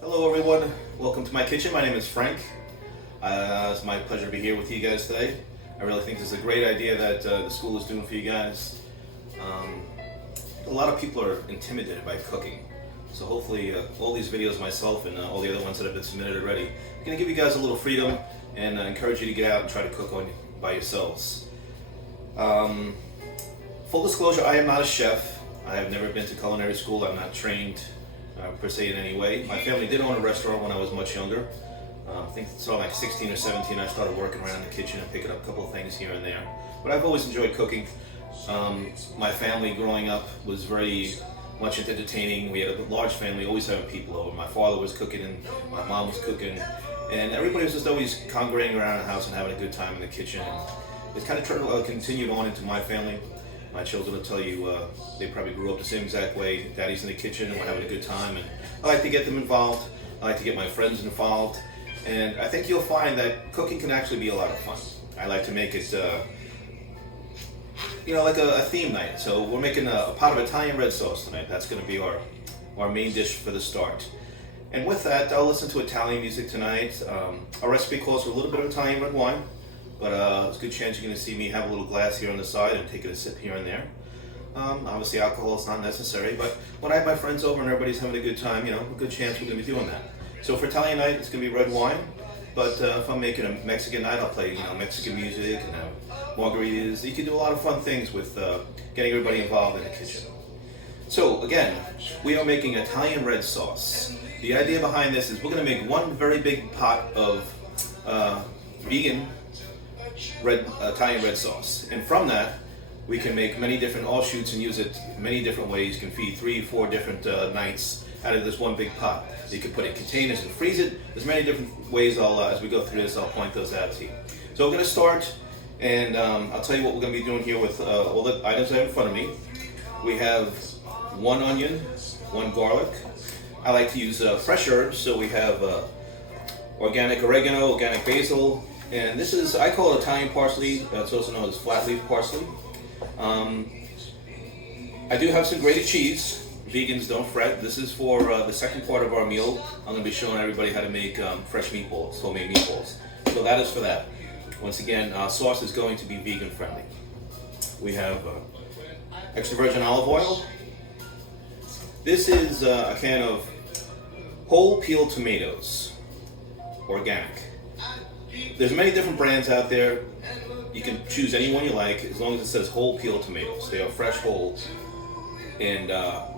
Hello everyone, welcome to my kitchen. My name is Frank. It's my pleasure to be here with you guys today. I really think this is a great idea that the school is doing for you guys. A lot of people are intimidated by cooking. So hopefully all these videos myself and all the other ones that have been submitted already are going to give you guys a little freedom and encourage you to get out and try to cook by yourselves. Full disclosure, I am not a chef. I have never been to culinary school. I'm not trained per se in any way. My family did own a restaurant when I was much younger. I think it's around like 16 or 17 I started working around the kitchen and picking up a couple of things here and there. But I've always enjoyed cooking. My family growing up was very much into entertaining. We had a large family, always having people over. My father was cooking and my mom was cooking. And everybody was just always congregating around the house and having a good time in the kitchen. And it's kind of continued on into my family. My children will tell you they probably grew up the same exact way. Daddy's in the kitchen and we're having a good time. And I like to get them involved. I like to get my friends involved. And I think you'll find that cooking can actually be a lot of fun. I like to make it, like a theme night. So we're making a pot of Italian red sauce tonight. That's going to be our main dish for the start. And with that, I'll listen to Italian music tonight. Our recipe calls for a little bit of Italian red wine. But there's a good chance you're going to see me have a little glass here on the side and take a sip here and there. Obviously alcohol is not necessary, but when I have my friends over and everybody's having a good time, a good chance we're going to be doing that. So for Italian night, it's going to be red wine, but if I'm making a Mexican night, I'll play Mexican music and margaritas. You can do a lot of fun things with getting everybody involved in the kitchen. So again, we are making Italian red sauce. The idea behind this is we're going to make one very big pot of vegan Italian red sauce, and from that we can make many different offshoots and use it many different ways. You can feed 3-4 different nights out of this one big pot. You can put it in containers and freeze it. There's many different ways. As we go through this, I'll point those out to you. So we're going to start, and I'll tell you what we're going to be doing here with all the items I have in front of me. We have 1 onion, 1 garlic. I like to use fresh herbs, so we have organic oregano, organic basil. And this is, I call it Italian parsley. It's also known as flat leaf parsley. I do have some grated cheese. Vegans, don't fret. This is for the second part of our meal. I'm going to be showing everybody how to make fresh meatballs, homemade meatballs. So that is for that. Once again, sauce is going to be vegan friendly. We have extra virgin olive oil. This is a can of whole peeled tomatoes, organic. There's many different brands out there. You can choose any one you like as long as it says whole peeled tomatoes. They are fresh whole and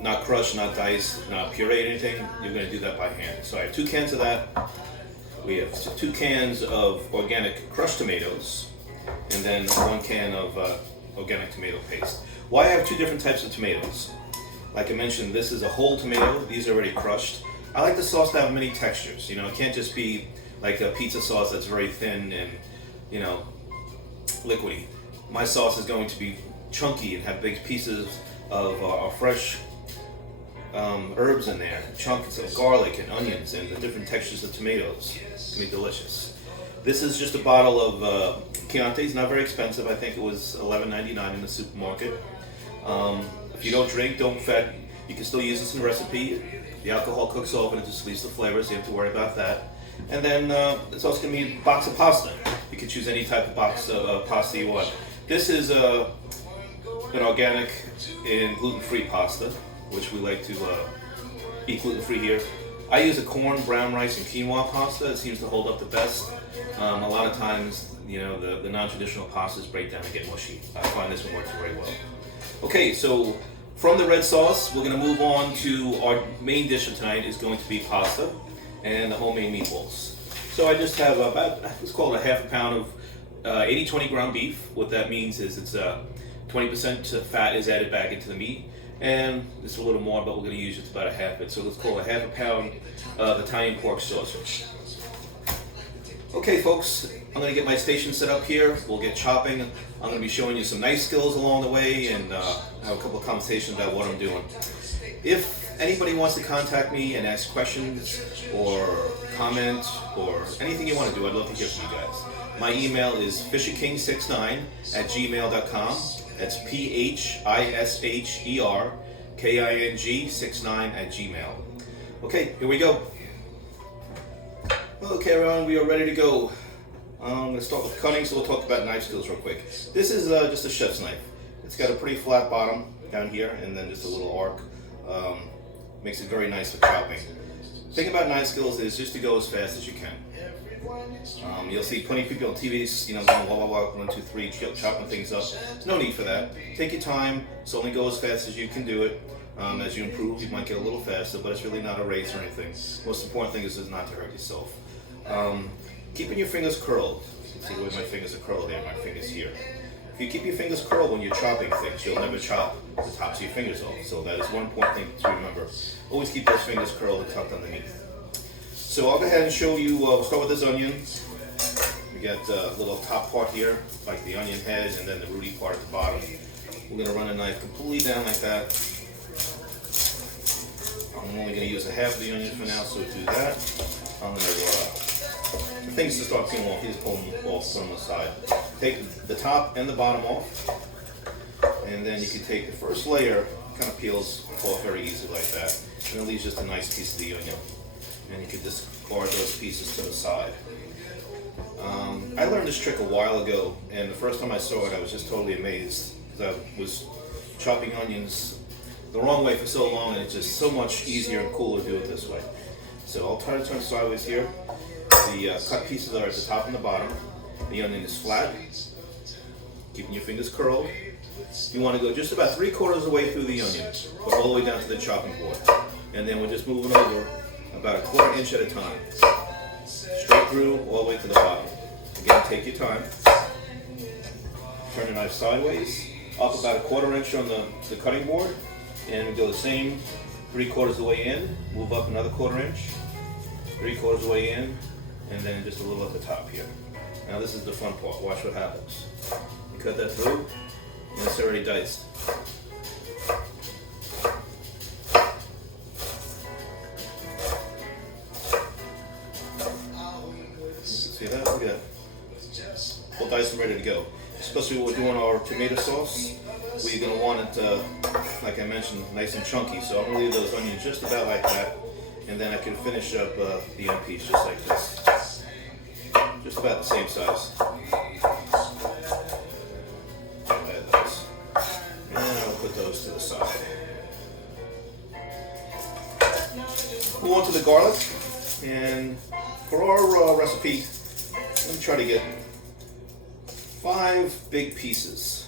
not crushed, not diced, not pureed anything. You're going to do that by hand. So I have 2 cans of that. We have 2 cans of organic crushed tomatoes and then 1 can of organic tomato paste. Why I have 2 different types of tomatoes? Like I mentioned, this is a whole tomato. These are already crushed. I like the sauce to have many textures. It can't just be like a pizza sauce that's very thin and, liquidy. My sauce is going to be chunky and have big pieces of our fresh herbs in there, chunks of garlic and onions and the different textures of tomatoes. It's going to be delicious. This is just a bottle of Chianti. It's not very expensive. I think it was $11.99 in the supermarket. If you don't drink, don't fret. You can still use this in the recipe. The alcohol cooks off and it just leaves the flavor, so you have to worry about that. And then it's also going to be a box of pasta. You can choose any type of box of pasta you want. This is an organic and gluten-free pasta, which we like to eat gluten-free here. I use a corn, brown rice, and quinoa pasta. It seems to hold up the best. A lot of times, the non-traditional pastas break down and get mushy. I find this one works very well. Okay, so from the red sauce, we're going to move on to our main dish of tonight is going to be pasta and the homemade meatballs. So I just have about, let's call it a half a pound of 80-20 ground beef. What that means is it's 20% fat is added back into the meat, and it's a little more, but we're going to use just about a half it. So let's call it a half a pound of Italian pork sausage. Okay, folks, I'm going to get my station set up here. We'll get chopping. I'm going to be showing you some knife skills along the way and have a couple of conversations about what I'm doing. If anybody wants to contact me and ask questions or comment or anything you want to do, I'd love to hear from you guys. My email is fisherking69@gmail.com. That's PHISHERKING69@gmail. Okay, here we go. Okay, everyone, we are ready to go. I'm going to start with cutting, so we'll talk about knife skills real quick. This is just a chef's knife. It's got a pretty flat bottom down here, and then just a little arc. Makes it very nice for chopping. The thing about knife skills is just to go as fast as you can. You'll see plenty of people on TVs, going blah, blah, blah, 1, 2, 3, chopping things up. There's no need for that. Take your time. So only go as fast as you can do it. As you improve, you might get a little faster, but it's really not a race or anything. Most important thing is not to hurt yourself. Keeping your fingers curled. You can see the way my fingers are curled there, my fingers here. If you keep your fingers curled when you're chopping things, you'll never chop the tops of your fingers off. So that is one important thing to remember. Always keep those fingers curled and tucked underneath. So I'll go ahead and show you, we'll start with this onion. We got a little top part here, like the onion head, and then the rooty part at the bottom. We're going to run a knife completely down like that. I'm only going to use a half of the onion for now, so do that. I'm going to things to start peeling off, you just pull them off, put them aside. Take the top and the bottom off, and then you can take the first layer, kind of peels off very easily like that, and it leaves just a nice piece of the onion. And you can discard those pieces to the side. I learned this trick a while ago, and the first time I saw it, I was just totally amazed, because I was chopping onions the wrong way for so long, and it's just so much easier and cooler to do it this way. So I'll try to turn sideways here. The cut pieces are at the top and the bottom. The onion is flat, keeping your fingers curled. You want to go just about 3/4 of the way through the onion, but all the way down to the chopping board. And then we're just moving over about 1/4 inch at a time. Straight through, all the way to the bottom. Again, take your time. Turn the knife sideways, up about 1/4 inch on the cutting board, and we go the same 3/4 of the way in, move up another 1/4 inch, 3/4 of the way in, and then just a little at the top here. Now this is the fun part. Watch what happens. You cut that through, and it's already diced. See that? Look at that. All diced and ready to go. Especially when we're doing our tomato sauce, we're going to want it, like I mentioned, nice and chunky. So I'm going to leave those onions just about like that, and then I can finish up the end piece just like this. Just about the same size. Add those. And I'll put those to the side. Move on to the garlic. And for our recipe, let me try to get 5 big pieces.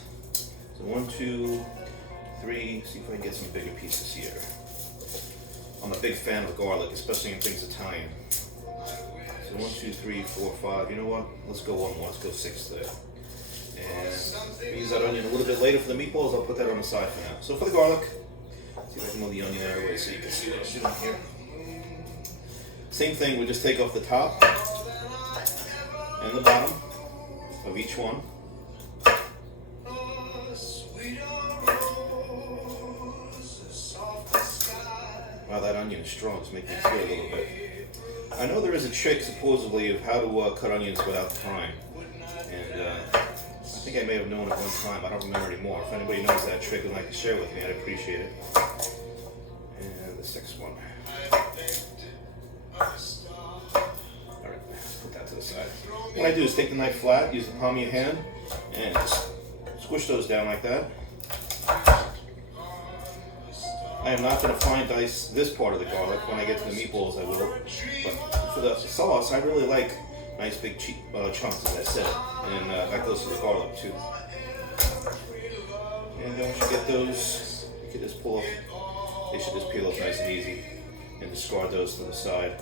So 1, 2, 3. See if I can get some bigger pieces here. I'm a big fan of garlic, especially in things Italian. So 1, 2, 3, 4, 5. You know what? Let's go one more. Let's go 6 there. And we use that onion a little bit later for the meatballs. I'll put that on the side for now. So for the garlic, see if I can move the onion out of the way so you can see what I'm doing here. Same thing, we just take off the top and the bottom of each one. Wow, that onion is strong. It's making it feel a little bit. I know there is a trick, supposedly, of how to cut onions without thyme. And I think I may have known it one time. I don't remember anymore. If anybody knows that trick and would like to share with me, I'd appreciate it. And the 6th one. Alright, put that to the side. What I do is take the knife flat, use the palm of your hand, and just squish those down like that. I am not going to fine dice this part of the garlic. When I get to the meatballs, I will. But for the sauce, I really like nice big chunks, as I said. And that goes to the garlic too. And then once you get those, you can just pull off. They should just peel off nice and easy. And discard those to the side.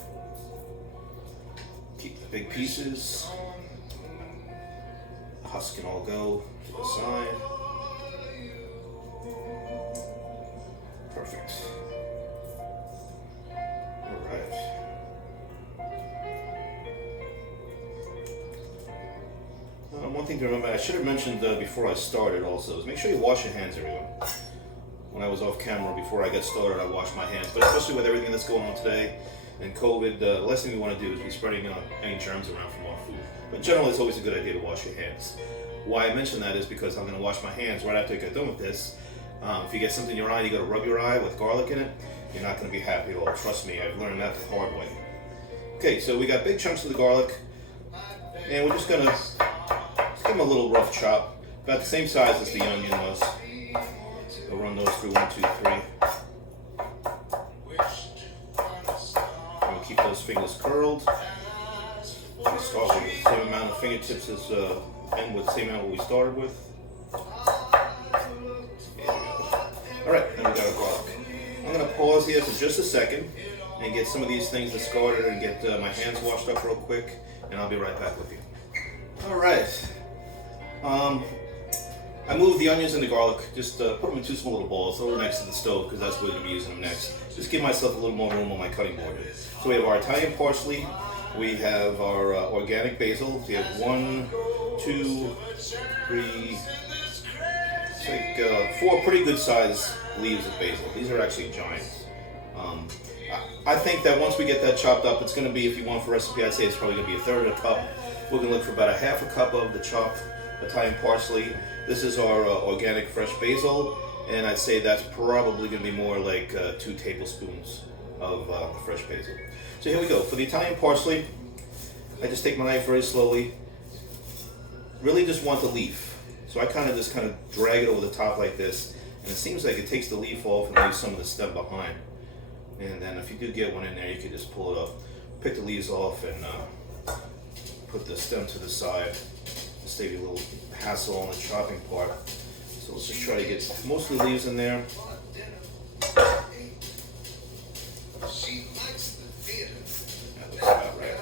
Keep the big pieces. The husk can all go to the side. Perfect. Alright. One thing to remember, I should have mentioned before I started also, is make sure you wash your hands, everyone. When I was off camera before I got started, I washed my hands. But especially with everything that's going on today and COVID, the last thing we want to do is be spreading any germs around from our food. But generally, it's always a good idea to wash your hands. Why I mention that is because I'm going to wash my hands right after I get done with this. If you get something in your eye, you got to rub your eye with garlic in it. You're not going to be happy at all. Trust me, I've learned that the hard way. Okay, so we got big chunks of the garlic, and we're just gonna give them a little rough chop, about the same size as the onion was. We'll run those through 1, 2, 3. And we'll keep those fingers curled. We start with the same amount of fingertips as end with the same amount what we started with. Alright, then we got our garlic. I'm going to pause here for just a second and get some of these things discarded and get my hands washed up real quick, and I'll be right back with you. Alright. I moved the onions and the garlic, just put them in 2 small little balls over next to the stove because that's where we're going to be using them next. Just give myself a little more room on my cutting board. So we have our Italian parsley, we have our organic basil. We have 1, 2, 3, it's like 4 pretty good sized leaves of basil. These are actually giants. I think that once we get that chopped up, it's going to be, if you want for recipe, I'd say it's probably going to be 1/3 of a cup. We're going to look for about 1/2 cup of the chopped Italian parsley. This is our organic fresh basil, and I'd say that's probably going to be more like 2 tablespoons of fresh basil. So here we go. For the Italian parsley, I just take my knife very slowly. Really just want the leaf. So I kind of drag it over the top like this, and it seems like it takes the leaf off and leaves some of the stem behind. And then if you do get one in there, you can just pull it up, pick the leaves off, and put the stem to the side. Save you a little hassle on the chopping part. So let's just try to get most of the leaves in there. That looks about right.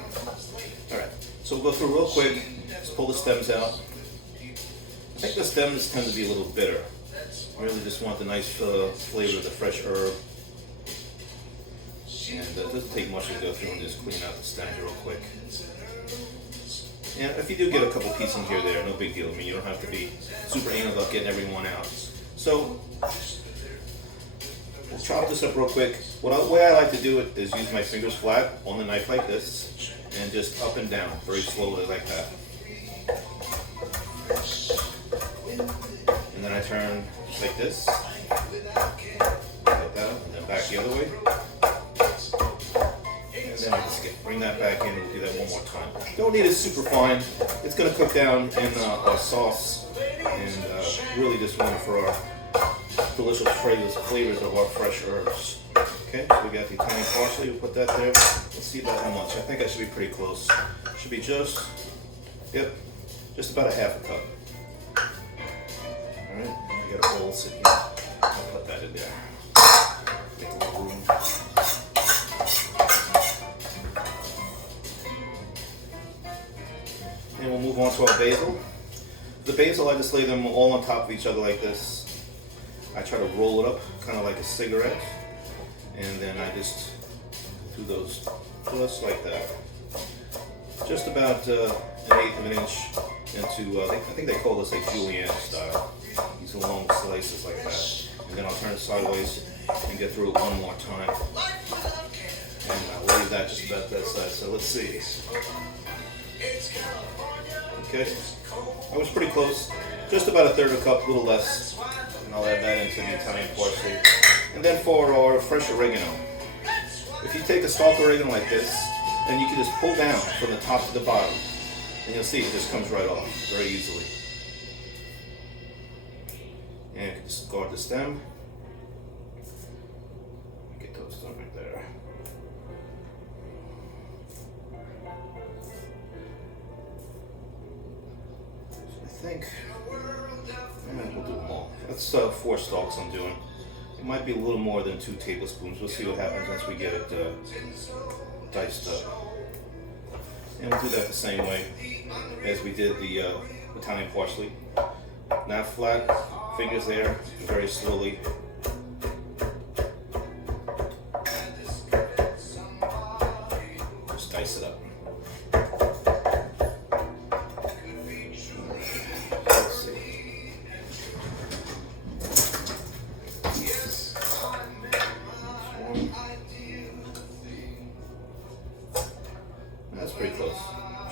Alright, so we'll go through real quick. Just pull the stems out. I think the stems tend to be a little bitter. I really just want the nice flavor of the fresh herb. And it doesn't take much to go through and just clean out the stems real quick. And if you do get a couple pieces here or there, no big deal. I mean, you don't have to be super anal about getting everyone out. So, we'll chop this up real quick. The way I like to do it is use my fingers flat on the knife like this, and just up and down, very slowly like that. And then I turn just like this, like that, and then back the other way. And then I just bring that back in, and we'll do that one more time. Don't need it super fine. It's going to cook down in our sauce, and really just want it for our delicious flavors of our fresh herbs. Okay, so we got the Italian parsley. We'll put that there. Let's see about how much. I think I should be pretty close. Should be just about 1/2 cup. All right, we got a bowl sitting here. I'll put that in there. Make a little room. And we'll move on to our basil. The basil, I just lay them all on top of each other like this. I try to roll it up, kind of like a cigarette. And then I just do those just like that. Just about 1/8 of an inch into, I think they call this like julienne style. These long slices like that. And then I'll turn it sideways and get through it one more time. And I'll leave that just about that size. So let's see. Okay, I was pretty close. Just about 1/3 of a cup, a little less. And I'll add that into the Italian parsley. And then for our fresh oregano. If you take a stalk oregano like this, then you can just pull down from the top to the bottom. And you'll see it just comes right off very easily. And you can just guard the stem. Get those done right there. I think we'll do them all. That's 4 stalks I'm doing. It might be a little more than 2 tablespoons. We'll see what happens once we get it diced up. And we'll do that the same way as we did the Italian parsley. Not flat, fingers there, very slowly. Just dice it up. That's pretty close.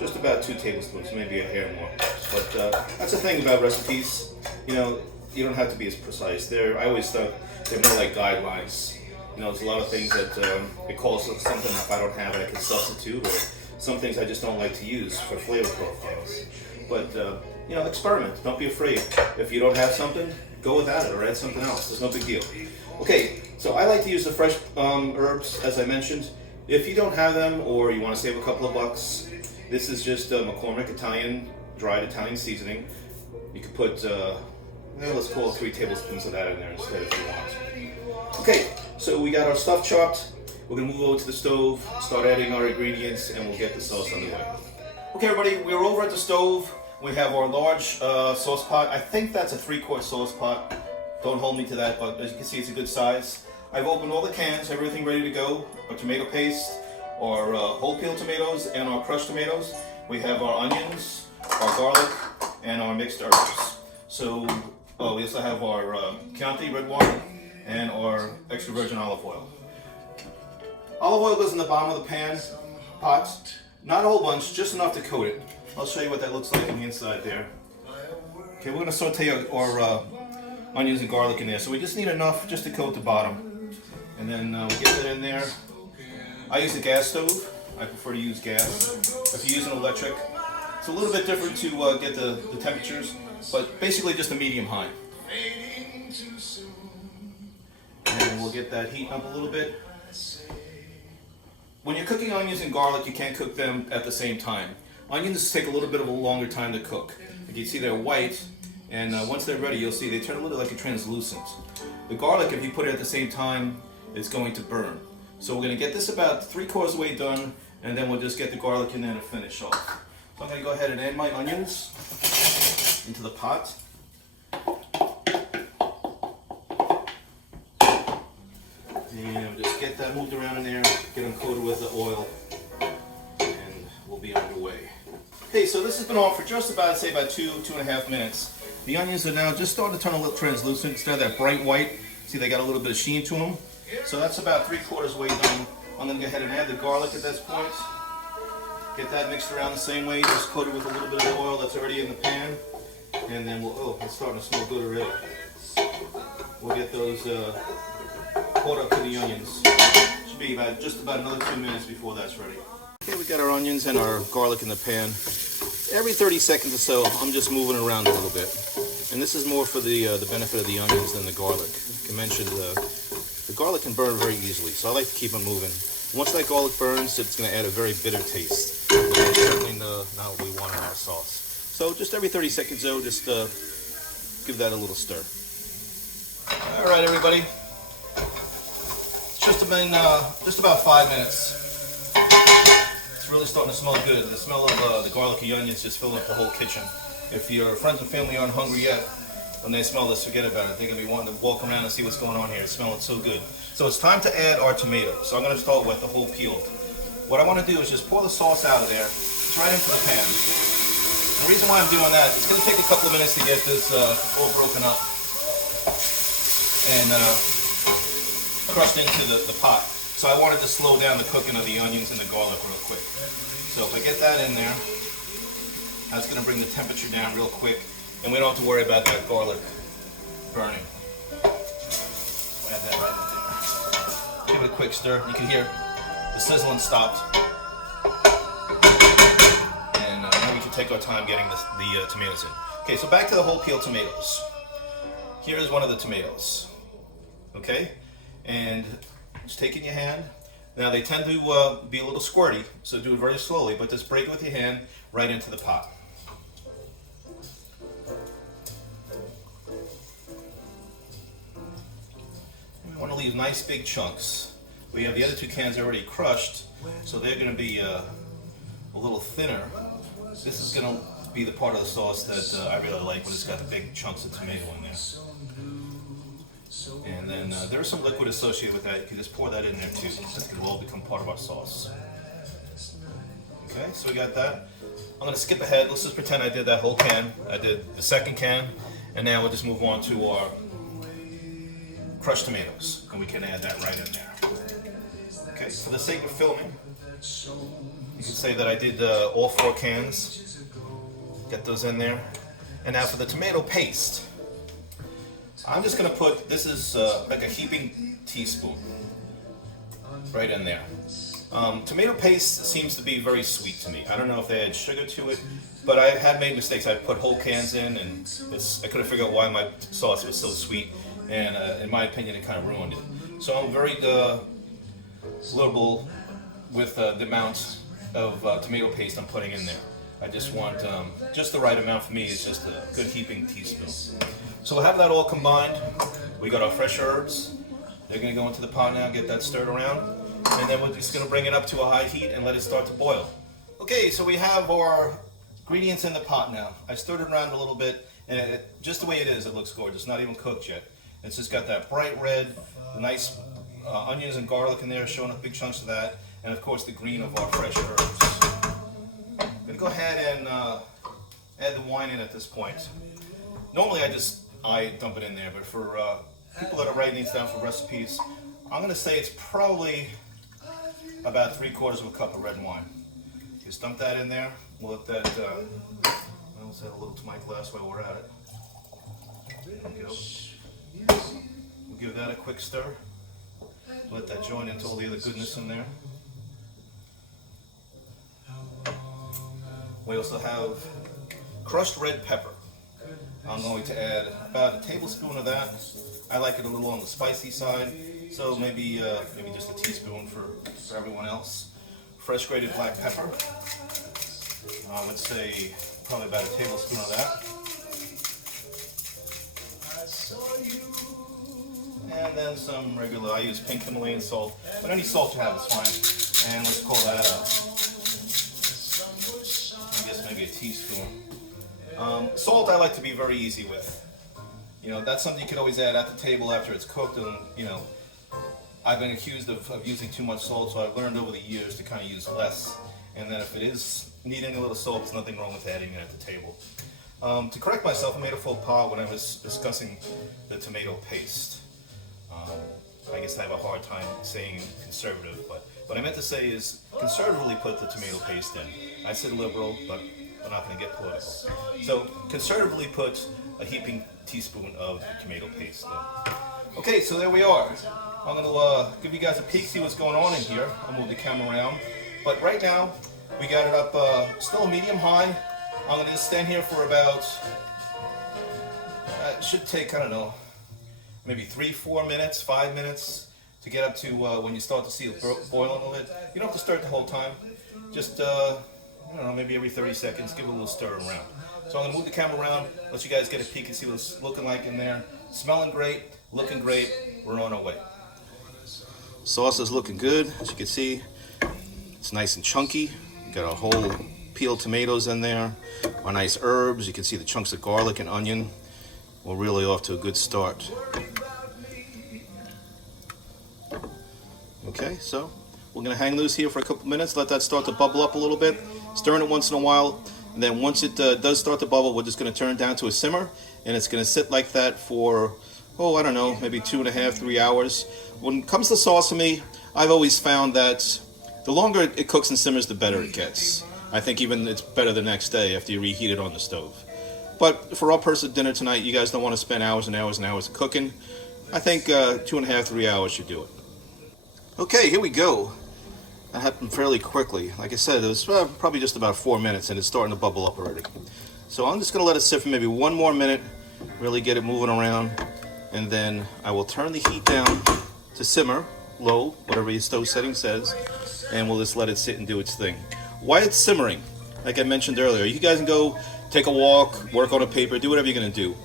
Just about 2 tablespoons, maybe a hair more. But that's the thing about recipes. You know, you don't have to be as precise. I always thought they're more like guidelines. You know, there's a lot of things that it calls something if I don't have it, I can substitute, or some things I just don't like to use for flavor profiles. But you know, experiment. Don't be afraid. If you don't have something, go without it or add something else. It's no big deal. Okay, so I like to use the fresh herbs, as I mentioned. If you don't have them, or you want to save a couple of bucks, this is just McCormick dried Italian seasoning. You could put, let's call it 3 tablespoons of that in there instead if you want. Okay, so we got our stuff chopped. We're gonna move over to the stove, start adding our ingredients, and we'll get the sauce underway. Okay, everybody, we're over at the stove. We have our large sauce pot. I think that's a 3-quart sauce pot. Don't hold me to that, but as you can see, it's a good size. I've opened all the cans, everything ready to go. Our tomato paste, our whole peel tomatoes, and our crushed tomatoes. We have our onions, our garlic, and our mixed herbs. So we also have our Chianti red wine and our extra virgin olive oil. Olive oil goes in the bottom of the pot. Not a whole bunch, just enough to coat it. I'll show you what that looks like on the inside there. Okay, we're going to saute our onions and garlic in there. So we just need enough just to coat the bottom. And then we get that in there. I use a gas stove. I prefer to use gas. If you use an electric, it's a little bit different to get the temperatures, but basically just a medium high. And we'll get that heating up a little bit. When you're cooking onions and garlic, you can't cook them at the same time. Onions take a little bit of a longer time to cook. You can see they're white, and once they're ready, you'll see they turn a little like a translucent. The garlic, if you put it at the same time, it's going to burn. So we're going to get this about 3/4 way done, and then we'll just get the garlic in there to finish off. So I'm going to go ahead and add my onions into the pot. And just get that moved around in there, get them coated with the oil, and we'll be underway. Okay, so this has been on for just about, say, about 2.5 minutes. The onions are now just starting to turn a little translucent instead of that bright white. See, they got a little bit of sheen to them. So that's about 3/4 way done. I'm going to go ahead and add the garlic at this point. Get that mixed around the same way, just coat it with a little bit of oil that's already in the pan. And then it's starting to smell good already. We'll get those coat up to the onions. Should be just about another 2 minutes before that's ready. Okay, we got our onions and our garlic in the pan. Every 30 seconds or so, I'm just moving around a little bit. And this is more for the benefit of the onions than the garlic. Like I mentioned, the garlic can burn very easily, so I like to keep them moving. Once that garlic burns, it's going to add a very bitter taste. And certainly not what we want in our sauce. So just every 30 seconds, though, just give that a little stir. All right, everybody. It's just been just about 5 minutes. It's really starting to smell good. The smell of the garlicky onions just filled up the whole kitchen. If your friends and family aren't hungry yet, when they smell this, forget about it. They're going to be wanting to walk around and see what's going on here. It's smelling so good. So it's time to add our tomatoes. So I'm going to start with the whole peeled. What I want to do is just pour the sauce out of there, just right into the pan. The reason why I'm doing that, it's going to take a couple of minutes to get this all broken up and crushed into the pot. So I wanted to slow down the cooking of the onions and the garlic real quick. So if I get that in there, that's going to bring the temperature down real quick, and we don't have to worry about that garlic burning. Add that right in there. Give it a quick stir. You can hear the sizzling stopped. And now we can take our time getting the tomatoes in. Okay, so back to the whole peel tomatoes. Here is one of the tomatoes. Okay, and just take it in your hand. Now they tend to be a little squirty, so do it very slowly, but just break it with your hand right into the pot. We want to leave nice big chunks. We have the other 2 cans already crushed, so they're going to be a little thinner. This is going to be the part of the sauce that I really like when it's got the big chunks of tomato in there. And then there's some liquid associated with that. You can just pour that in there too. That's going to all become part of our sauce. Okay, so we got that. I'm going to skip ahead. Let's just pretend I did that whole can. I did the second can, and now we'll just move on to our crushed tomatoes, and we can add that right in there. Okay, for the sake of filming, you can say that I did all 4 cans. Get those in there. And now for the tomato paste, I'm just going to put, this is like a heaping teaspoon. right in there. Tomato paste seems to be very sweet to me. I don't know if they add sugar to it, but I had made mistakes. I put whole cans in, and I couldn't figure out why my sauce was so sweet, and in my opinion, it kind of ruined it. So I'm very liberal with the amount of tomato paste I'm putting in there. I just want just the right amount for me. It's just a good heaping teaspoon. So we'll have that all combined. We got our fresh herbs. They're going to go into the pot now, get that stirred around. And then we're just going to bring it up to a high heat and let it start to boil. Okay, so we have our ingredients in the pot now. I stirred it around a little bit, and just the way it is, it looks gorgeous. Not even cooked yet. It's just got that bright red, nice onions and garlic in there, showing up big chunks of that, and of course the green of our fresh herbs. I'm going to go ahead and add the wine in at this point. Normally I dump it in there, but for people that are writing these down for recipes, I'm going to say it's probably about 3/4 of a cup of red wine. Just dump that in there. We'll let that, let's add a little to my glass while we're at it. There we go. We'll give that a quick stir. Let that join into all the other goodness in there. We also have crushed red pepper. I'm going to add about a tablespoon of that. I like it a little on the spicy side, so maybe just a teaspoon for everyone else. Fresh grated black pepper. I would say probably about a tablespoon of that. And then some regular, I use pink Himalayan salt, but any salt you have is fine. And let's call that I guess maybe a teaspoon. Salt I like to be very easy with. You know, that's something you can always add at the table after it's cooked, and you know, I've been accused of using too much salt, so I've learned over the years to kind of use less. And then if it is needing a little salt, there's nothing wrong with adding it at the table. To correct myself, I made a faux pas when I was discussing the tomato paste. I guess I have a hard time saying conservative, but what I meant to say is conservatively put the tomato paste in. I said liberal, but we're not going to get political. So conservatively put a heaping teaspoon of tomato paste in. Okay, so there we are. I'm going to give you guys a peek, see what's going on in here. I'll move the camera around. But right now, we got it up still medium high. I'm going to just stand here for about, it should take, I don't know, maybe 3-4 minutes, 5 minutes to get up to when you start to see it boil a little bit. You don't have to stir it the whole time. Just, I don't know, maybe every 30 seconds, give it a little stir around. So I'm going to move the camera around, let you guys get a peek and see what it's looking like in there. Smelling great, looking great, we're on our way. Sauce is looking good, as you can see. It's nice and chunky. We got our whole peeled tomatoes in there, our nice herbs. You can see the chunks of garlic and onion. We're really off to a good start. Okay, so we're going to hang loose here for a couple minutes, let that start to bubble up a little bit, stirring it once in a while, and then once it does start to bubble, we're just going to turn it down to a simmer, and it's going to sit like that for, I don't know, maybe 2.5, 3 hours. When it comes to sauce for me, I've always found that the longer it cooks and simmers, the better it gets. I think even it's better the next day after you reheat it on the stove. But for our person dinner tonight, you guys don't want to spend hours and hours and hours cooking. I think 2.5, 3 hours should do it. Okay, here we go. That happened fairly quickly. Like I said, it was probably just about 4 minutes, and it's starting to bubble up already. So I'm just going to let it sit for maybe 1 more minute, really get it moving around, and then I will turn the heat down to simmer, low, whatever your stove setting says, and we'll just let it sit and do its thing. While it's simmering, like I mentioned earlier, you guys can go take a walk, work on a paper, do whatever you're going to do.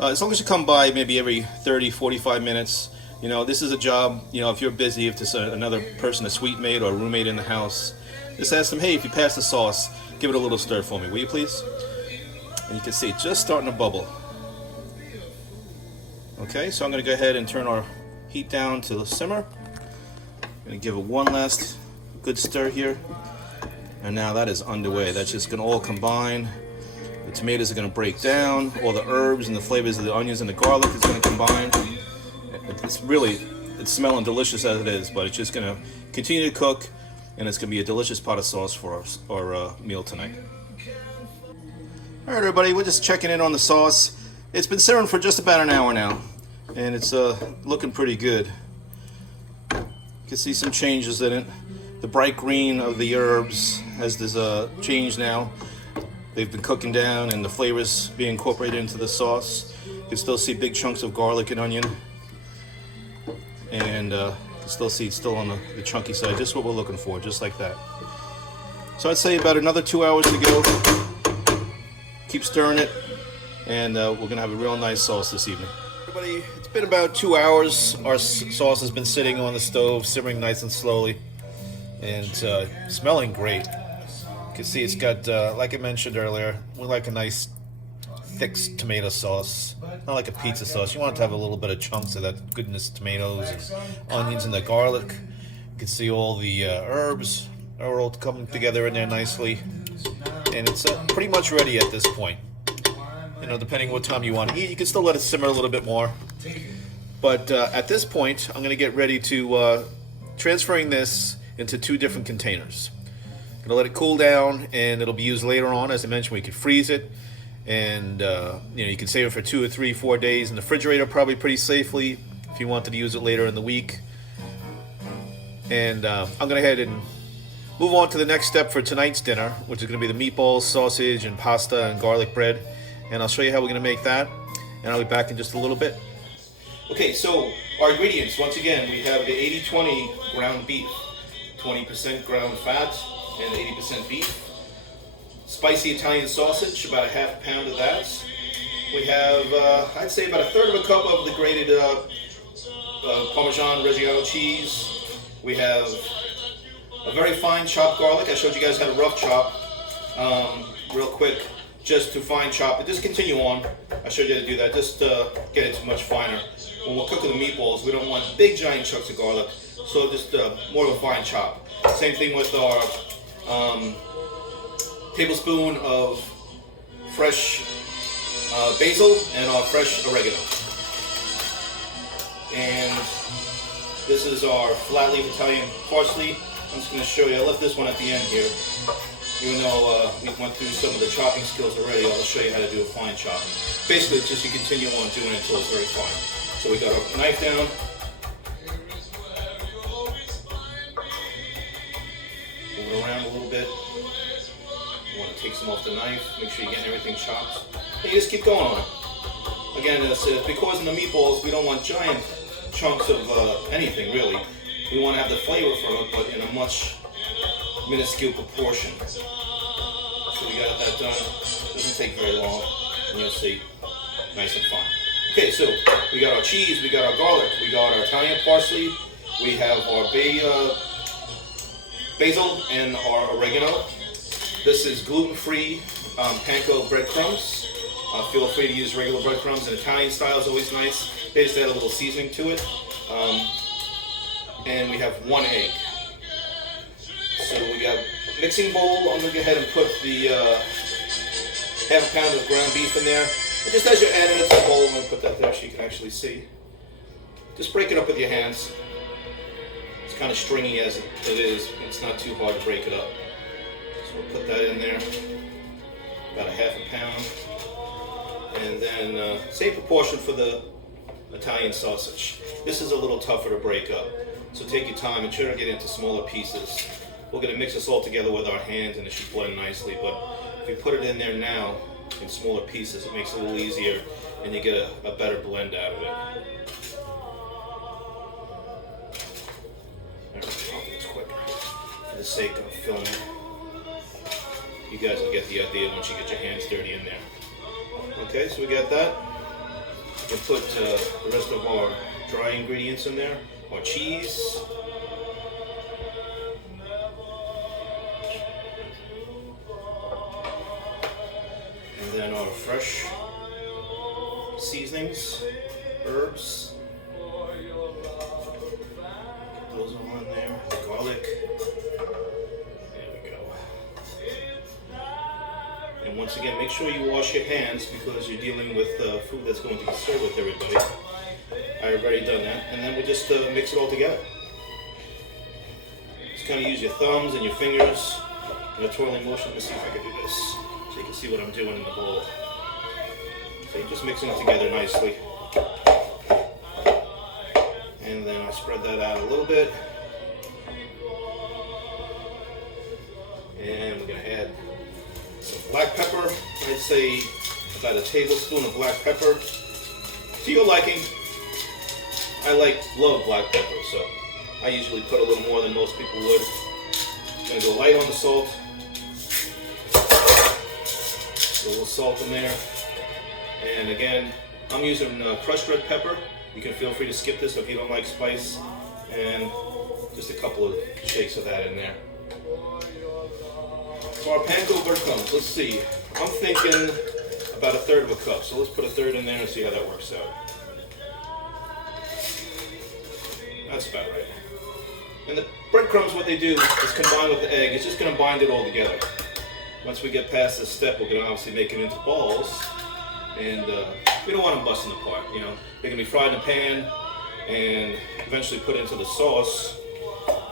As long as you come by maybe every 30, 45 minutes, you know, this is a job, you know, if you're busy, if there's another person, a suite mate or a roommate in the house, just ask them, hey, if you pass the sauce, give it a little stir for me, will you please? And you can see it's just starting to bubble. Okay, so I'm going to go ahead and turn our heat down to the simmer. I'm going to give it one last good stir here. And now that is underway. That's just going to all combine. The tomatoes are going to break down. All the herbs and the flavors of the onions and the garlic is going to combine. It's smelling delicious as it is, but it's just going to continue to cook, and it's going to be a delicious pot of sauce for our meal tonight. All right, everybody, we're just checking in on the sauce. It's been simmering for just about an hour now, and it's looking pretty good. You can see some changes in it. The bright green of the herbs has this change now. They've been cooking down and the flavors being incorporated into the sauce. You can still see big chunks of garlic and onion. And you can still see it's still on the chunky side, just what we're looking for, just like that. So I'd say about another 2 hours to go. Keep stirring it, and we're gonna have a real nice sauce this evening. Everybody, it's been about 2 hours. Our sauce has been sitting on the stove, simmering nice and slowly, and smelling great. You can see it's got, like I mentioned earlier, we like a nice thick tomato sauce, not like a pizza sauce. You want it to have a little bit of chunks of that goodness, tomatoes and onions and the garlic. You can see all the herbs are all coming together in there nicely, and it's pretty much ready at this point. You know, depending on what time you want to eat, you can still let it simmer a little bit more. But at this point, I'm going to get ready to transferring this into 2 different containers. I'm going to let it cool down, and it'll be used later on. As I mentioned, we could freeze it, and you know, you can save it for 2 or 3, 4 days in the refrigerator, probably pretty safely, if you wanted to use it later in the week. And I'm going to head and move on to the next step for tonight's dinner, which is going to be the meatballs, sausage, and pasta and garlic bread. And I'll show you how we're going to make that, and I'll be back in just a little bit. Okay, so our ingredients, once again, we have the 80-20 ground beef, 20% ground fat and 80% beef. Spicy Italian sausage, about a half pound of that. We have, I'd say, about a third of a cup of the grated Parmesan Reggiano cheese. We have a very fine chopped garlic. I showed you guys how to rough chop real quick, just to fine chop it. Just continue on. I showed you how to do that. Just get it much finer. When we're cooking the meatballs, we don't want big giant chunks of garlic, so just more of a fine chop. Same thing with our tablespoon of fresh basil and our fresh oregano. And this is our flat leaf Italian parsley. I'm just going to show you. I left this one at the end here. Even though we went through some of the chopping skills already, I'll show you how to do a fine chop. Basically, it's just you continue on doing it until it's very fine. So we got our knife down. Move it around a little bit. You want to take some off the knife. Make sure you're getting everything chopped. And you just keep going on it. Again, because in the meatballs, we don't want giant chunks of anything, really. We want to have the flavor from it, but in a much minuscule proportion. So we got that done. Doesn't take very long, and you'll see, nice and fine. Okay, so we got our cheese, we got our garlic, we got our Italian parsley, we have our basil and our oregano. This is gluten-free panko breadcrumbs. Feel free to use regular breadcrumbs. An Italian style is always nice. They just add a little seasoning to it. And we have 1 egg. So we got a mixing bowl. I'm going to go ahead and put the half a pound of ground beef in there. And just as you're adding it to the bowl, I'm going to put that there so you can actually see. Just break it up with your hands. It's kind of stringy as it is. It's not too hard to break it up. So we'll put that in there. About a half a pound. And then same proportion for the Italian sausage. This is a little tougher to break up. So take your time and try to get into smaller pieces. We're going to mix this all together with our hands and it should blend nicely. But if you put it in there now in smaller pieces, it makes it a little easier and you get a better blend out of it. It's quicker for the sake of filming. You guys will get the idea once you get your hands dirty in there. Okay, so we got that. We can put the rest of our dry ingredients in there. Our cheese. And then our fresh seasonings, herbs. Get those all in there. Garlic. There we go. And once again, make sure you wash your hands because you're dealing with food that's going to be served with everybody. I've already done that. And then we'll just mix it all together. Just kind of use your thumbs and your fingers in a twirling motion. Let me see if I can do this so you can see what I'm doing in the bowl. So you're just mixing it together nicely. And then I spread that out a little bit. Black pepper, I'd say about a tablespoon of black pepper. To your liking. I love black pepper, so I usually put a little more than most people would. I'm gonna go light on the salt. A little salt in there. And again, I'm using crushed red pepper. You can feel free to skip this if you don't like spice. And just a couple of shakes of that in there. So our panko breadcrumbs, let's see. I'm thinking about 1/3 of a cup. So let's put 1/3 in there and see how that works out. That's about right. And the breadcrumbs, what they do is combine with the egg. It's just going to bind it all together. Once we get past this step, we're going to obviously make it into balls. And we don't want them busting apart. You know, they're going to be fried in a pan and eventually put into the sauce.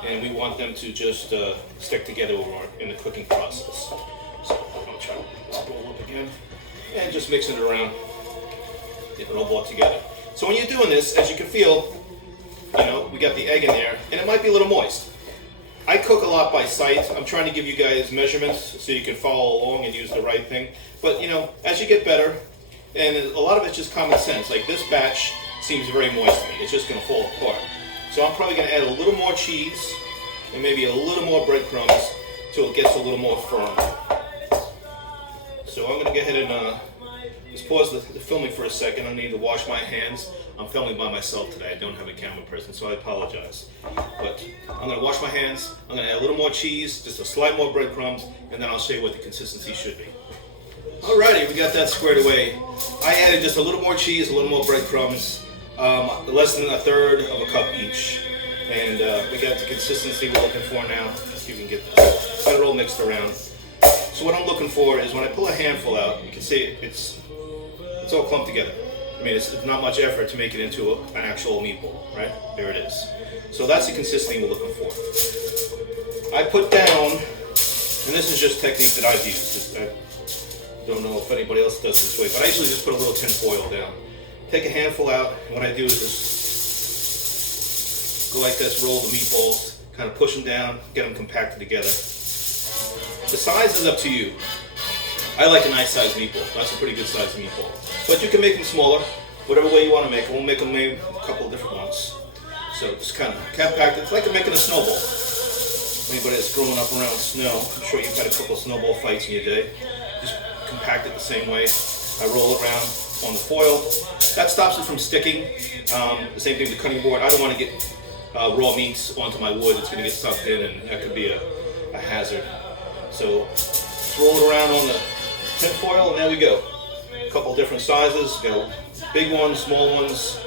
And we want them to just stick together in the cooking process. So I'm going to try to roll up again and just mix it around, get it all brought together. So when you're doing this, as you can feel, you know, we got the egg in there, and it might be a little moist. I cook a lot by sight. I'm trying to give you guys measurements so you can follow along and use the right thing. But, you know, as you get better, and a lot of it's just common sense. Like this batch seems very moist to me. It's just going to fall apart. So I'm probably going to add a little more cheese and maybe a little more breadcrumbs till it gets a little more firm. So I'm going to go ahead and just pause the filming for a second. I need to wash my hands. I'm filming by myself today. I don't have a camera person, so I apologize. But I'm going to wash my hands. I'm going to add a little more cheese, just a slight more breadcrumbs, and then I'll show you what the consistency should be. Alrighty, we got that squared away. I added just a little more cheese, a little more breadcrumbs, less than 1/3 of a cup each. And we got the consistency we're looking for now. Let's see if we can get this. Got it all mixed around. So what I'm looking for is when I pull a handful out, you can see it's all clumped together. I mean, it's not much effort to make it into an actual meatball, right? There it is. So that's the consistency we're looking for. I put down, and this is just technique that I've used. I don't know if anybody else does this way, but I usually just put a little tin foil down. Take a handful out, and what I do is just go like this, roll the meatballs, kind of push them down, get them compacted together. The size is up to you. I like a nice sized meatball. That's a pretty good sized meatball. But you can make them smaller, whatever way you want to make them. We'll make them maybe a couple of different ones. So just kind of compact. It's like making a snowball. Anybody that's growing up around snow, I'm sure you've had a couple of snowball fights in your day. Just compact it the same way. I roll it around on the foil. That stops it from sticking. The same thing with the cutting board. I don't want to get raw meats onto my wood. It's going to get sucked in, and that could be a hazard. So just roll it around on the tin foil, and there we go. A couple different sizes. Got big ones, small ones.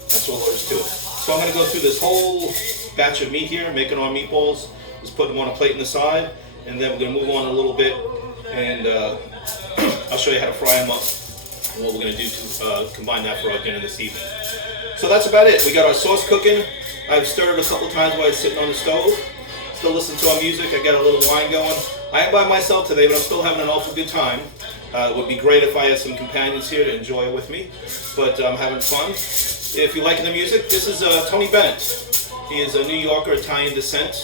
That's all there is to it. So I'm going to go through this whole batch of meat here, making our meatballs. Just put them on a plate on the side, and then we're going to move on a little bit, and I'll show you how to fry them up and what we're going to do to combine that for our dinner this evening. So that's about it. We got our sauce cooking. I've stirred it a couple times while it's sitting on the stove. Still listening to our music. I got a little wine going. I am by myself today, but I'm still having an awful good time. It would be great if I had some companions here to enjoy it with me, but I'm having fun. If you're liking the music, this is Tony Bennett. He is a New Yorker, Italian descent.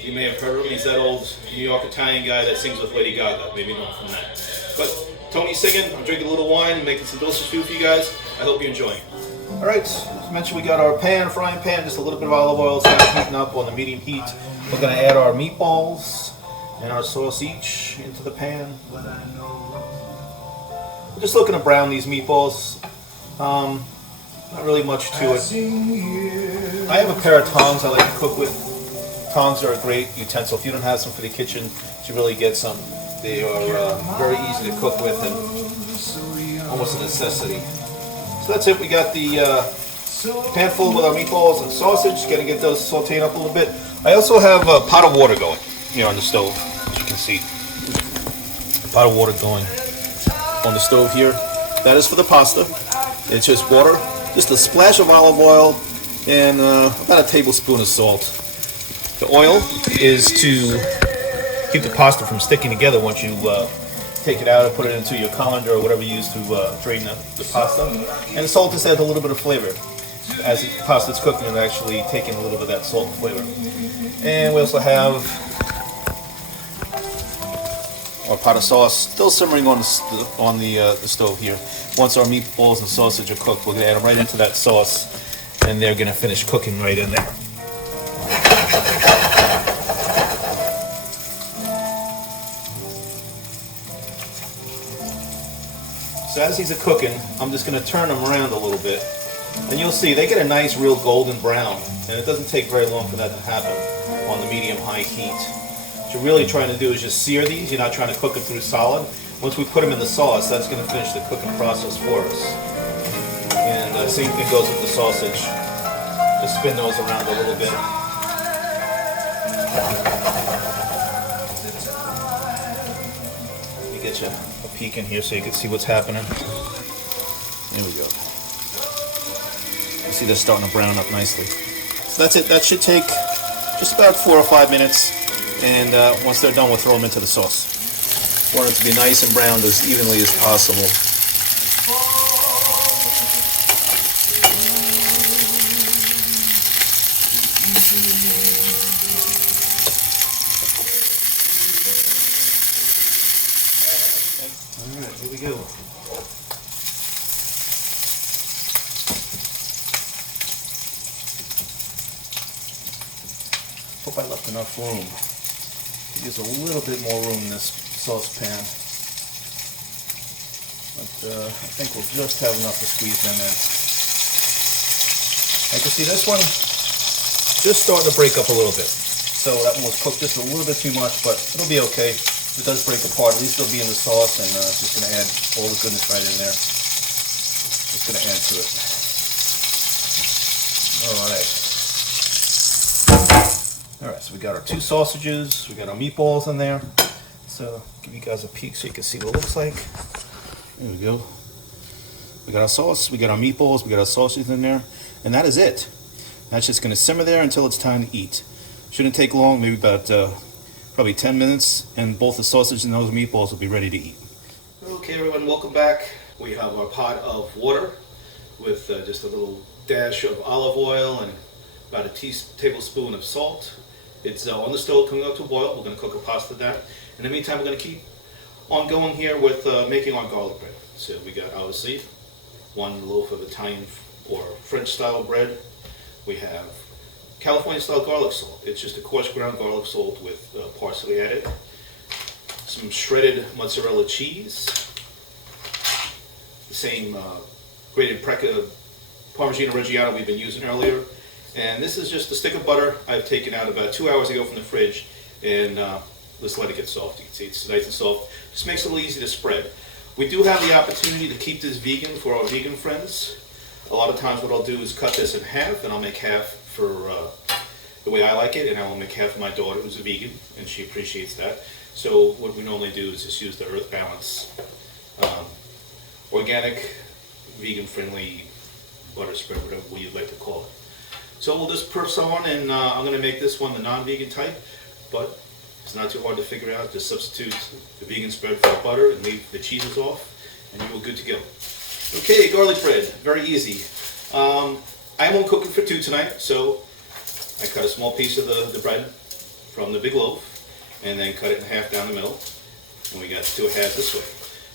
You may have heard of him. He's that old New York Italian guy that sings with Lady Gaga. Maybe not from that. But Tony's singing. I'm drinking a little wine, making some delicious food for you guys. I hope you're enjoying. All right, as mentioned, we got our frying pan, just a little bit of olive oil, so it's heating up on the medium heat. We're going to add our meatballs and our sauce each into the pan. We're just looking to brown these meatballs. Not really much to it. I have a pair of tongs I like to cook with. Tongs are a great utensil. If you don't have some for the kitchen, you should really get some. They are very easy to cook with and almost a necessity. So that's it. We got the pan full with our meatballs and sausage. Got to get those sauteing up a little bit. I also have a pot of water going here on the stove, as you can see. A pot of water going on the stove here. That is for the pasta. It's just water, just a splash of olive oil, and about a tablespoon of salt. The oil is to keep the pasta from sticking together once you take it out and put it into your colander or whatever you use to drain the pasta. And the salt just adds a little bit of flavor. As the pasta's cooking, it's actually taking a little bit of that salt flavor. And we also have our pot of sauce, still simmering on the stove here. Once our meatballs and sausage are cooked, we're gonna add them right into that sauce, and they're gonna finish cooking right in there. So as these are cooking, I'm just gonna turn them around a little bit, and you'll see they get a nice, real golden brown, and it doesn't take very long for that to happen on the medium-high heat. What you're really trying to do is just sear these. You're not trying to cook them through solid. Once we put them in the sauce, that's going to finish the cooking process for us. And same thing goes with the sausage. Just spin those around a little bit. Let me get you a peek in here so you can see what's happening. There we go. You see they're starting to brown up nicely. So that's it. That should take just about 4 or 5 minutes. And once they're done, we'll throw them into the sauce. Want it to be nice and browned as evenly as possible. All right, here we go. Hope I left enough room. Use a little bit more room in this saucepan, but I think we'll just have enough to squeeze in there. I can see this one just starting to break up a little bit, so that one was cooked just a little bit too much, but it'll be okay. If it does break apart, at least it'll be in the sauce, and just going to add all the goodness right in there. Just going to add to it. Alright, so we got our 2 sausages, we got our meatballs in there. So give you guys a peek so you can see what it looks like. There we go. We got our sauce, we got our meatballs, we got our sausages in there, and that is it. That's just going to simmer there until it's time to eat. Shouldn't take long, maybe about probably 10 minutes, and both the sausage and those meatballs will be ready to eat. Okay everyone, welcome back. We have our pot of water with just a little dash of olive oil and about a tablespoon of salt. It's on the stove coming up to a boil. We're going to cook a pasta that. In the meantime, we're going to keep on going here with making our garlic bread. So we got obviously 1 loaf of Italian or French style bread. We have California style garlic salt. It's just a coarse ground garlic salt with parsley added. Some shredded mozzarella cheese. The same grated Parmigiano Reggiano we've been using earlier. And this is just a stick of butter I've taken out about 2 hours ago from the fridge, and let's let it get soft. You can see it's nice and soft. Just makes it a little easy to spread. We do have the opportunity to keep this vegan for our vegan friends. A lot of times what I'll do is cut this in half, and I'll make half for the way I like it, and I will make half for my daughter who's a vegan, and she appreciates that. So what we normally do is just use the Earth Balance organic, vegan-friendly butter spread, whatever you'd like to call it. So we'll just put some on, and I'm going to make this one the non-vegan type, but it's not too hard to figure out. Just substitute the vegan spread for the butter and leave the cheeses off, and you are good to go. Okay, garlic bread, very easy. I won't cook it for 2 tonight, so I cut a small piece of the bread from the big loaf, and then cut it in half down the middle, and we got 2 halves this way.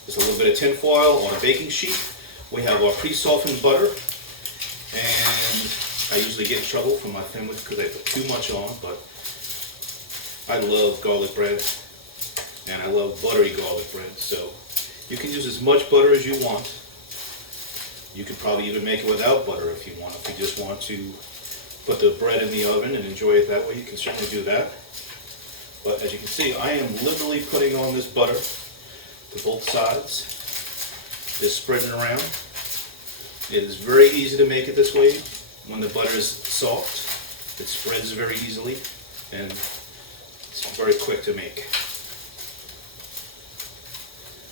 Just a little bit of tin foil on a baking sheet. We have our pre-softened butter, and I usually get in trouble from my family because I put too much on, but I love garlic bread, and I love buttery garlic bread, so you can use as much butter as you want. You can probably even make it without butter if you want. If you just want to put the bread in the oven and enjoy it that way, you can certainly do that. But as you can see, I am literally putting on this butter to both sides, just spreading it around. It is very easy to make it this way. When the butter is soft, it spreads very easily, and it's very quick to make.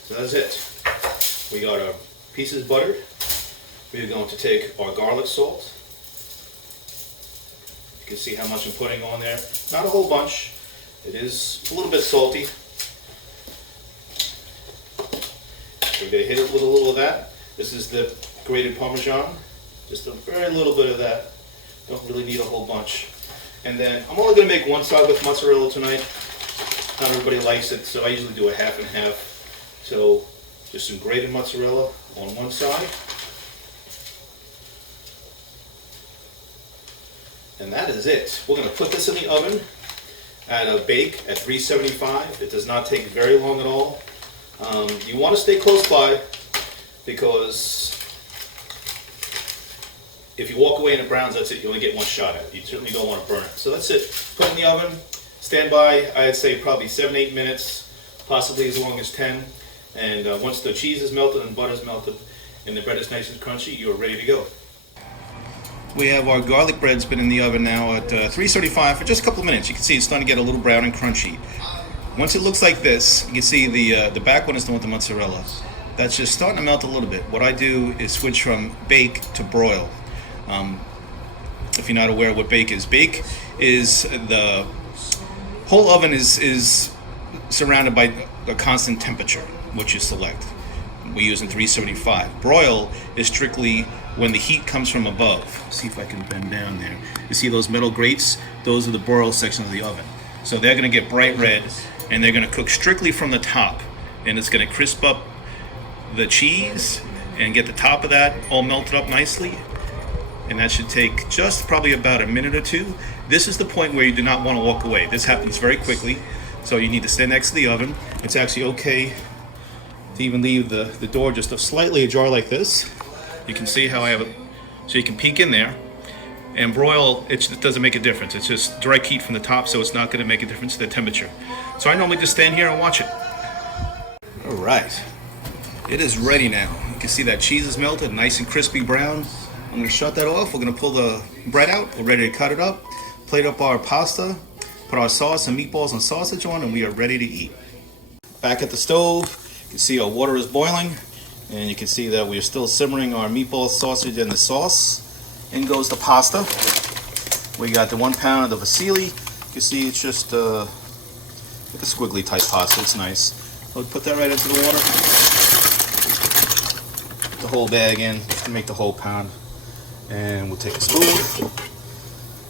So that's it. We got our pieces buttered. We're going to take our garlic salt. You can see how much I'm putting on there. Not a whole bunch. It is a little bit salty. We're going to hit it with a little of that. This is the grated Parmesan. Just a very little bit of that. Don't really need a whole bunch. And then I'm only going to make one side with mozzarella tonight. Not everybody likes it, so I usually do a half and half. So just some grated mozzarella on one side. And that is it. We're going to put this in the oven at a bake at 375. It does not take very long at all. You want to stay close by because if you walk away and it browns, that's it. You only get one shot at it. You certainly don't want to burn it. So that's it. Put it in the oven. Stand by, I'd say probably 7-8 minutes, possibly as long as 10. And once the cheese is melted and butter is melted and the bread is nice and crunchy, you're ready to go. We have our garlic bread's been in the oven now at 375 for just a couple of minutes. You can see it's starting to get a little brown and crunchy. Once it looks like this, you can see the back one is the one with the mozzarella. That's just starting to melt a little bit. What I do is switch from bake to broil. If you're not aware of what bake is the whole oven is surrounded by a constant temperature, which you select. We use in 375. Broil is strictly when the heat comes from above. See if I can bend down there. You see those metal grates? Those are the broil sections of the oven. So they're going to get bright red, and they're going to cook strictly from the top. And it's going to crisp up the cheese and get the top of that all melted up nicely. And that should take just probably about a minute or two. This is the point where you do not want to walk away. This happens very quickly, so you need to stand next to the oven. It's actually okay to even leave the door just slightly ajar like this. You can see how I have it, so you can peek in there. And broil, it doesn't make a difference. It's just direct heat from the top, so it's not going to make a difference to the temperature. So I normally just stand here and watch it. All right, it is ready now. You can see that cheese is melted, nice and crispy brown. I'm going to shut that off. We're going to pull the bread out. We're ready to cut it up, plate up our pasta, put our sauce and meatballs and sausage on, and we are ready to eat. Back at the stove, you can see our water is boiling, and you can see that we are still simmering our meatball sausage and the sauce. In goes the pasta. We got the 1 pound of fusilli. You can see it's just like a squiggly type pasta. It's nice. We'll put that right into the water. Put the whole bag in to make the whole pound. And we'll take a spoon.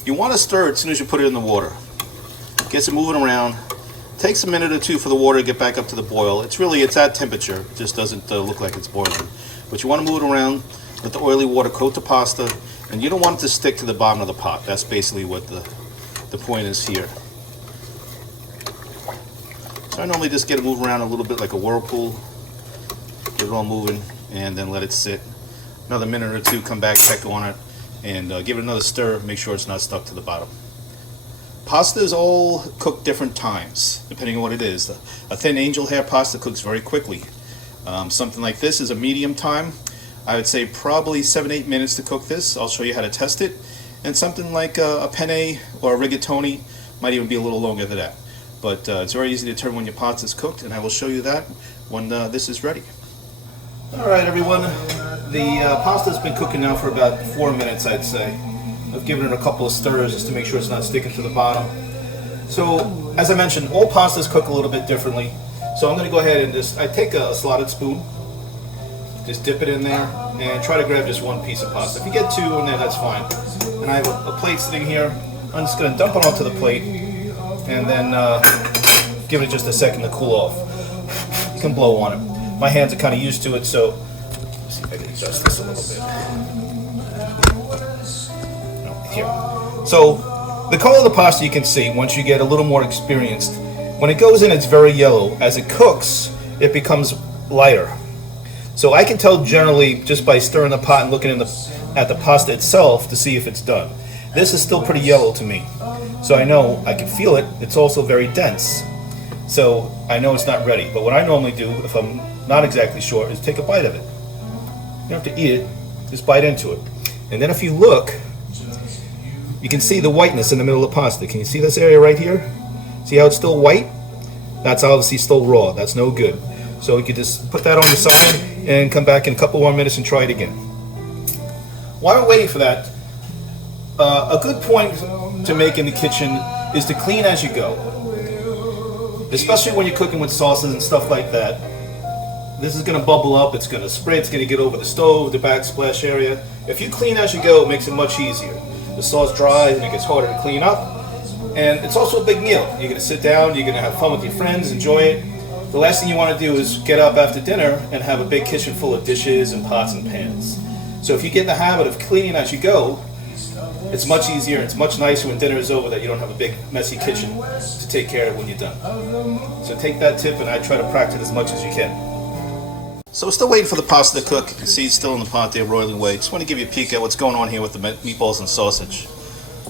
You want to stir it as soon as you put it in the water. Gets it moving around. Takes a minute or two for the water to get back up to the boil. It's at temperature. It just doesn't look like it's boiling. But you want to move it around. Let the oily water coat the pasta. And you don't want it to stick to the bottom of the pot. That's basically what the point is here. So I normally just get it moved around a little bit like a whirlpool. Get it all moving and then let it sit. Another minute or two, come back, check on it, and give it another stir. Make sure it's not stuck to the bottom. Pasta is all cooked different times, depending on what it is. A thin angel hair pasta cooks very quickly. Something like this is a medium time. I would say probably 7-8 minutes to cook this. I'll show you how to test it. And something like a penne or a rigatoni might even be a little longer than that. But it's very easy to determine when your pasta is cooked, and I will show you that when this is ready. All right, everyone. The pasta's been cooking now for about 4 minutes, I'd say. I've given it a couple of stirs just to make sure it's not sticking to the bottom. So, as I mentioned, all pastas cook a little bit differently. So I'm going to go ahead and I take a slotted spoon, just dip it in there, and try to grab just one piece of pasta. If you get two in there, that's fine. And I have a plate sitting here. I'm just going to dump it onto the plate, and then give it just a second to cool off. You can blow on it. My hands are kind of used to it, so let's see if I can adjust this a little bit. No, here. So the color of the pasta you can see once you get a little more experienced. When it goes in, it's very yellow. As it cooks, it becomes lighter. So I can tell generally just by stirring the pot and looking at the pasta itself to see if it's done. This is still pretty yellow to me. So I know I can feel it. It's also very dense. So I know it's not ready. But what I normally do, if I'm not exactly sure, is take a bite of it. You don't have to eat it, just bite into it. And then if you look, you can see the whiteness in the middle of the pasta. Can you see this area right here? See how it's still white? That's obviously still raw. That's no good. So you could just put that on the side and come back in a couple more minutes and try it again. While we're waiting for that, a good point to make in the kitchen is to clean as you go. Especially when you're cooking with sauces and stuff like that. This is going to bubble up, it's going to spray, it's going to get over the stove, the backsplash area. If you clean as you go, it makes it much easier. The sauce dries and it gets harder to clean up. And it's also a big meal. You're going to sit down, you're going to have fun with your friends, enjoy it. The last thing you want to do is get up after dinner and have a big kitchen full of dishes and pots and pans. So if you get in the habit of cleaning as you go, it's much easier, it's much nicer when dinner is over that you don't have a big messy kitchen to take care of when you're done. So take that tip, and I try to practice as much as you can. So we're still waiting for the pasta to cook. You can see it's still in the pot there roiling away. Just want to give you a peek at what's going on here with the meatballs and sausage.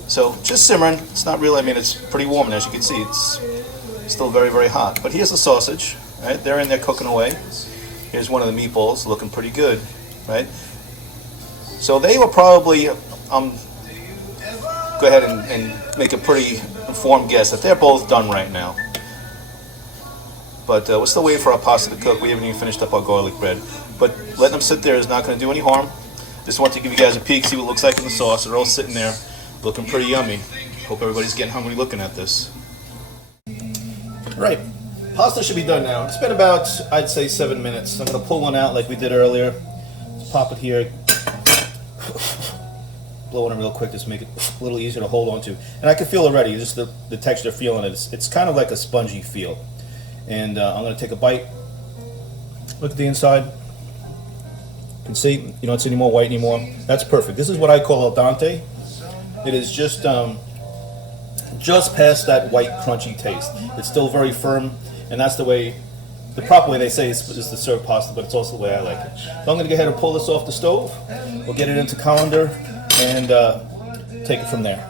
So just simmering. It's not really, I mean, it's pretty warm, and as you can see, it's still very, very hot. But here's the sausage, right? They're in there cooking away. Here's one of the meatballs looking pretty good, right? So they were probably, go ahead and make a pretty informed guess that they're both done right now. But we're still waiting for our pasta to cook. We haven't even finished up our garlic bread. But letting them sit there is not going to do any harm. Just want to give you guys a peek, see what it looks like in the sauce. They're all sitting there looking pretty yummy. Hope everybody's getting hungry looking at this. Right, pasta should be done now. It's been about, I'd say, 7 minutes. I'm going to pull one out like we did earlier. Just pop it here. Blow it in real quick just to make it a little easier to hold on to. And I can feel already, just the texture feeling it. It's kind of like a spongy feel. And I'm going to take a bite. Look at the inside. You can see, you don't see any more white anymore. That's perfect. This is what I call al dente. It is just past that white crunchy taste. It's still very firm, and that's the way, the proper way they say is to serve pasta, but it's also the way I like it. So I'm going to go ahead and pull this off the stove. We'll get it into colander and take it from there.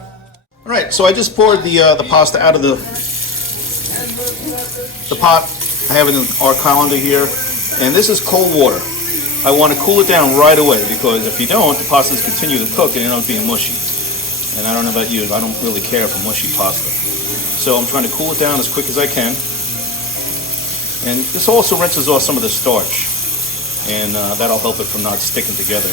All right, so I just poured the pasta out of the pot. I have it in our colander here, and this is cold water. I want to cool it down right away, because if you don't, the pastas continue to cook and end up being mushy. And I don't know about you, I don't really care for mushy pasta. So I'm trying to cool it down as quick as I can. And this also rinses off some of the starch, and that'll help it from not sticking together.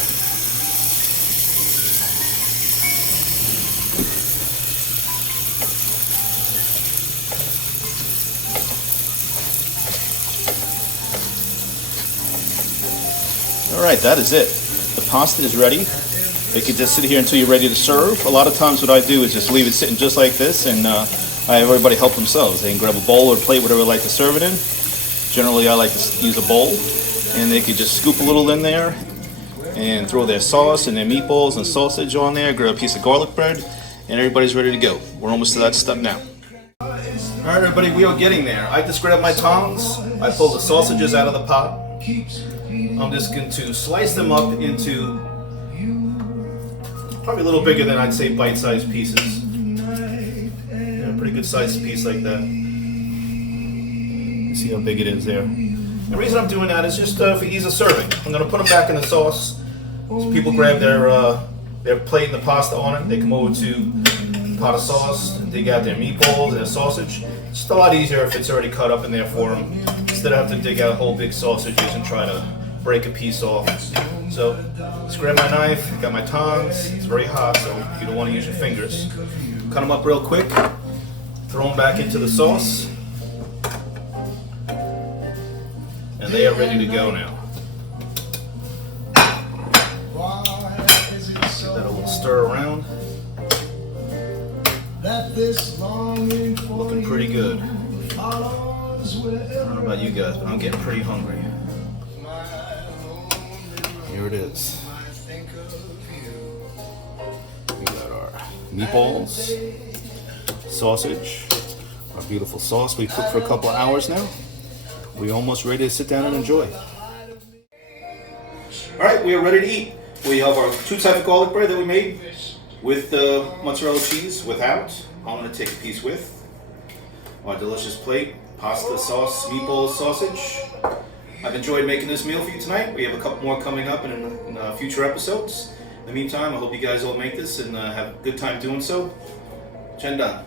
Alright, that is it. The pasta is ready. You can just sit here until you're ready to serve. A lot of times what I do is just leave it sitting just like this, and I have everybody help themselves. They can grab a bowl or a plate, whatever they like to serve it in. Generally I like to use a bowl, and they can just scoop a little in there and throw their sauce and their meatballs and sausage on there, grab a piece of garlic bread, and everybody's ready to go. We're almost to that step now. Alright everybody, we are getting there. I just grabbed my tongs, I pulled the sausages out of the pot. I'm just going to slice them up into probably a little bigger than I'd say bite-sized pieces. Yeah, a pretty good sized piece like that. You see how big it is there. The reason I'm doing that is just for ease of serving. I'm going to put them back in the sauce. So people grab their plate and the pasta on it. They come over to the pot of sauce, dig out their meatballs and their sausage. It's just a lot easier if it's already cut up in there for them, instead of having to dig out whole big sausages and try to break a piece off. So just grab my knife, got my tongs. It's very hot, so you don't want to use your fingers. Cut them up real quick, throw them back into the sauce, and they are ready to go now. Give that a little stir around. Looking pretty good. I don't know about you guys, but I'm getting pretty hungry. Here it is. We got our meatballs, sausage, our beautiful sauce we cooked for a couple of hours now. We're almost ready to sit down and enjoy. Alright, we are ready to eat. We have our 2 types of garlic bread that we made with mozzarella cheese without. I'm going to take a piece with. Our delicious plate, pasta, sauce, meatballs, sausage. I've enjoyed making this meal for you tonight. We have a couple more coming up in future episodes. In the meantime, I hope you guys all make this and have a good time doing so. Chen Dan.